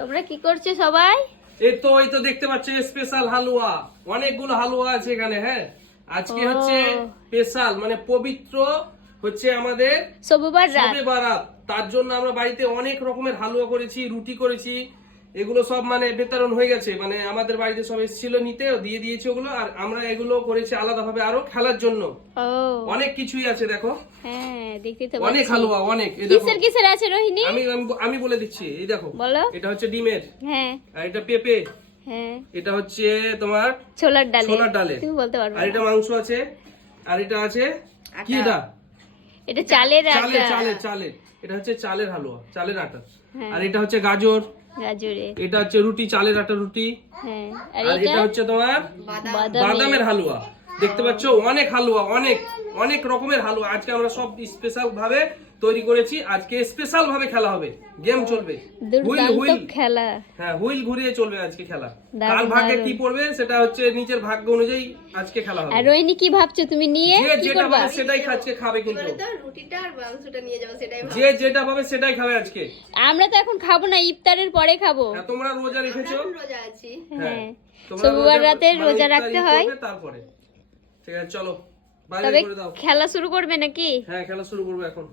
তোমরা কি করছো সবাই? এই তো দেখতে পাচ্ছ স্পেশাল হালুয়া, অনেকগুলো হালুয়া আছে এখানে। হ্যাঁ, আজকে হচ্ছে স্পেশাল মানে পবিত্র হচ্ছে আমাদের শবে বারাত। তার জন্য আমরা বাড়িতে অনেক রকমের হালুয়া করেছি, রুটি করেছি। এগুলো সব মানে বিতরণ হয়ে গেছে, মানে আমাদের বাড়িতে সব এসেছিল নিতে, দিয়ে দিয়েছে ওগুলো। আর আমরা এগুলো করেছি আলাদাভাবে আরো খেলার জন্য। অনেক কিছুই আছে দেখো। হ্যাঁ, দেখতে তো অনেক হালুয়া, অনেক। কিসের আছে রোহিণী? আমি বলে দিচ্ছি, এই দেখো। বলো। এটা হচ্ছে ডিমের। হ্যাঁ। আর এটা পেঁপে। হ্যাঁ। এটা হচ্ছে তোমার ছোলার ডালে। তুমি বলতে পারবে। আর এটা মাংস আছে। আর এটা আছে কি? এটা চালের এটা হচ্ছে চালের হালুয়া, চালের আটা। আর এটা হচ্ছে গাজর। এটা হচ্ছে রুটি, চালের আটা রুটি। হ্যাঁ। আর এটা হচ্ছে তোমার বাদামের হালুয়া। দেখতে পাচ্ছ অনেক হালুয়া, অনেক অনেক রকমের হালুয়া। আজকে আমরা সব স্পেশাল ভাবে তৈরি করেছি। আজকে স্পেশাল ভাবে খেলা হবে, গেম চলবে, হুইল খেলা। হ্যাঁ, হুইল ঘুরিয়ে চলবে আজকে খেলা। কার ভাগ্যে কি পড়বে সেটা হচ্ছে নিজের ভাগ্য অনুযায়ী আজকে খেলা হবে। আর রোহিণী কি ভাবছো তুমি নিয়ে? যেটা পাবে সেটাই খাবে, কিন্তু রুটিটা আর মাংসটা নিয়ে যাবো সেটাই। যেটা পাবে সেটাই খাবে আজকে। আমরা তো এখন খাবো না, ইফতারের পরে খাবো। হ্যাঁ, তোমরা রোজা রেখেছো? রোজা আছি। হ্যাঁ, তোমরা শনিবার রাতে রোজা রাখতে হয়। তারপরে ঠিক আছে, চলো বাইরে তবে করে দাও। খেলা শুরু করবে নাকি? হ্যাঁ, খেলা শুরু করবো এখন।